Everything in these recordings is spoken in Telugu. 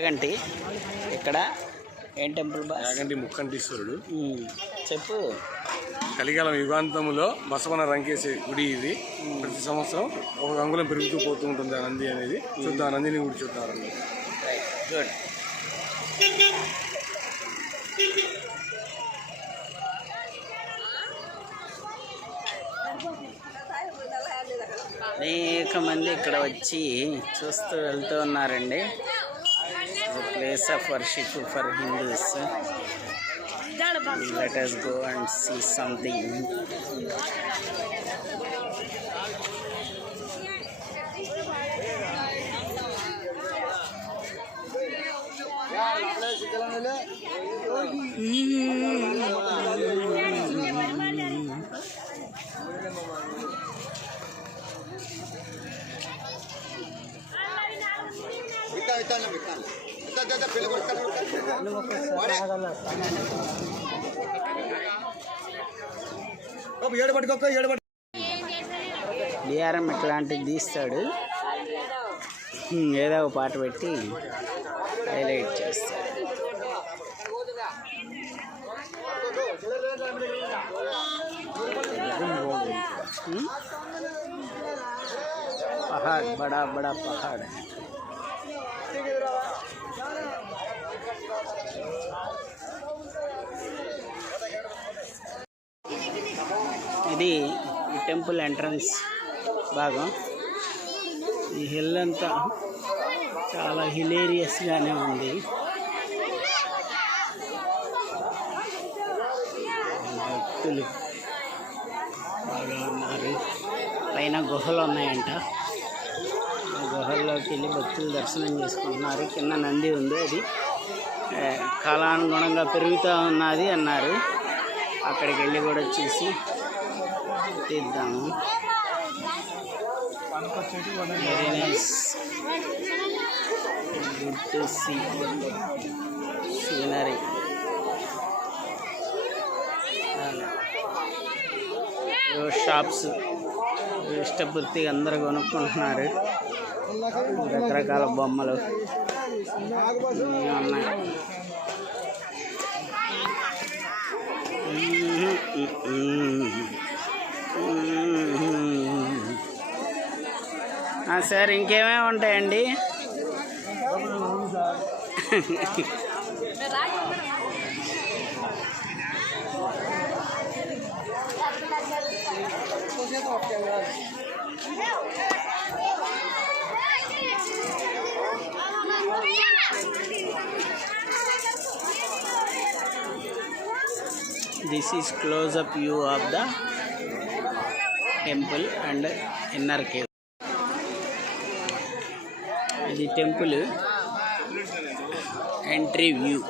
యాగంటి ఇక్కడ ఏం టెంపుల్ బా యాగంటి ముక్కంటీశ్వరుడు. చెప్పు. కలికాలం యుగాంతములో బసవన రంకేసే గుడి ఇది. ప్రతి సంవత్సరం ఒక అంగుళం పెరుగుతూ పోతూ ఉంటుంది ఆ నంది అనేది. చూద్దాం ఆ నందిని గుడి చూద్దాం. గుడ్. అనేక మంది ఇక్కడ వచ్చి చూస్తూ వెళ్తూ ఉన్నారండి. is a place of worship for Hindus. Let us go and see something. Go and see something DRM ఇట్లాంటివి తీస్తాడు హ్మ్, ఏదో ఒక పాట పెట్టి హైలైట్ చేస్తాడు హ్మ్? पहाड़ बड़ा बड़ा पहाड़ है ఇది టెంపుల్ ఎంట్రన్స్ భాగం. ఈ హిల్ అంతా చాలా హిలేరియస్గానే ఉంది. భక్తులు బాగా ఉన్నారు. పైన గుహలు ఉన్నాయంట. ఆ గుహల్లోకి వెళ్ళి భక్తులు దర్శనం చేసుకుంటున్నారు. కింద నంది ఉంది. అది కాలానుగుణంగా పెరుగుతూ ఉన్నది అన్నారు. అక్కడికి వెళ్ళి కూడా చూసి తీద్దాము very nice good to see scenery shops ఇష్టపూర్తిగా అందరూ కొనుక్కుంటున్నారు. రకరకాల బొమ్మలు. ఉన్నాయి. సార్ ఇంకేమేమి ఉంటాయండి? This is close up view of the temple and inner cave the temple entry view.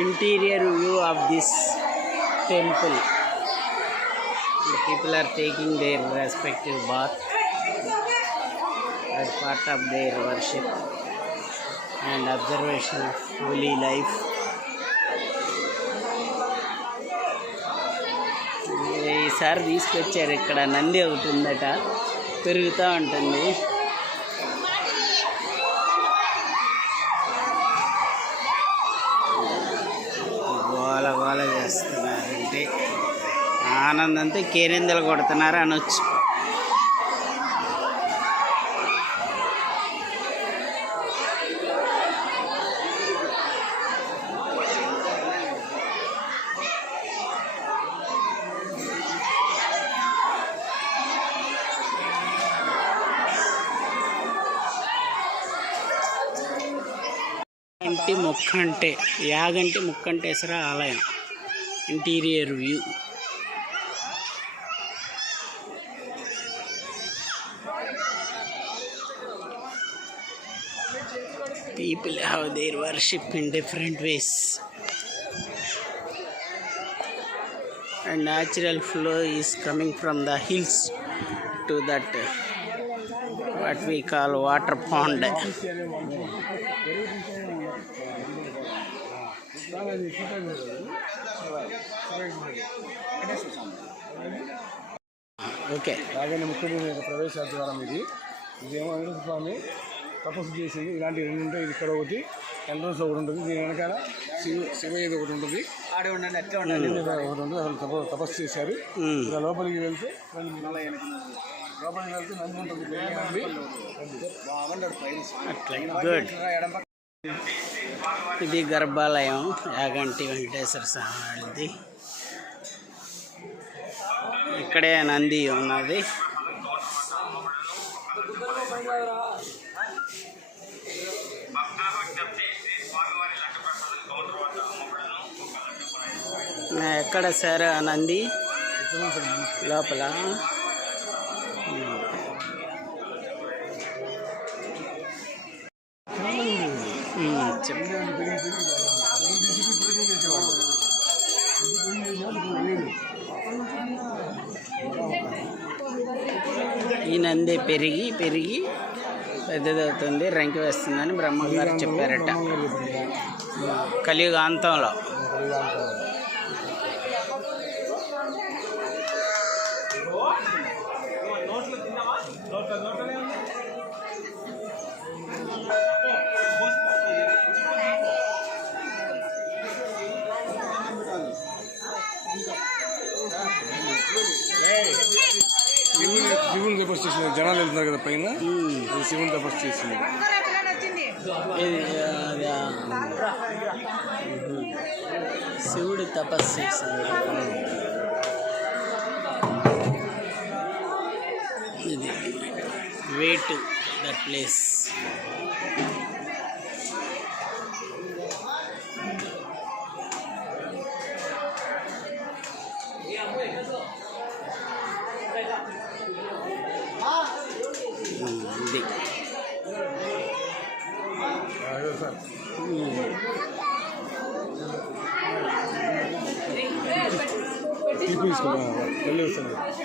Interior view of this temple. The people are taking their respective bath as part of their worship and observation of holy life. ఈసారి తీసుకొచ్చారు ఇక్కడ నంది ఒకటి ఉందట. పెరుగుతూ ఉంటుంది. గోల గోల చేస్తున్నారంటే ఆనందంతో కేరిందలు కొడుతున్నారు అనొచ్చు. యాగంటి ముక్కంటే యాగంటి ముక్కంటేశ్వర ఆలయం. Interior view. People have there worship in different ways and natural flow is coming from the hills to that what we call water pond okay రాగానే ముఖ్యభూమి యొక్క ప్రవేశ ద్వారం ఇది ఇదేమో వెంకటేశ్వర స్వామి తపస్సు చేసింది ఇలాంటి రెండు ఉంటాయి ఇది ఇక్కడ ఒకటి ఎంట్రన్స్ ఒకటి ఉంటుంది దీని వెనకాల శివ శివయ్యది ఒకటి ఉంటుంది ఆడ ఉండండి అట్లా ఇది ఒకటి ఉంటుంది అసలు తప- తపస్సు చేశారు ఇలా లోపలికి వెళ్తే లోపలికి వెళ్తే నంది ఉంటుంది అట్లా ఇది గర్భాలయం యాగంటి వెంకటేశ్వర స్వామిది ఇక్కడే నంది ఉన్నది. ఎక్కడ సార్ ఆ నంది? లోపల. చెప్పు ఈ నంది పెరిగి పెరిగి పెద్దదవుతుంది. రంకి వేస్తుందని బ్రహ్మగారు చెప్పారట. కలియుగాంతంలో. తపస్సు చేసింది. జనాలు వెళ్తున్నారు కదా పైన? అది శివుని తపస్సు చేసింది. శివుడు తపస్సు చేసింది. ఇది wait that place Please come on. Listen.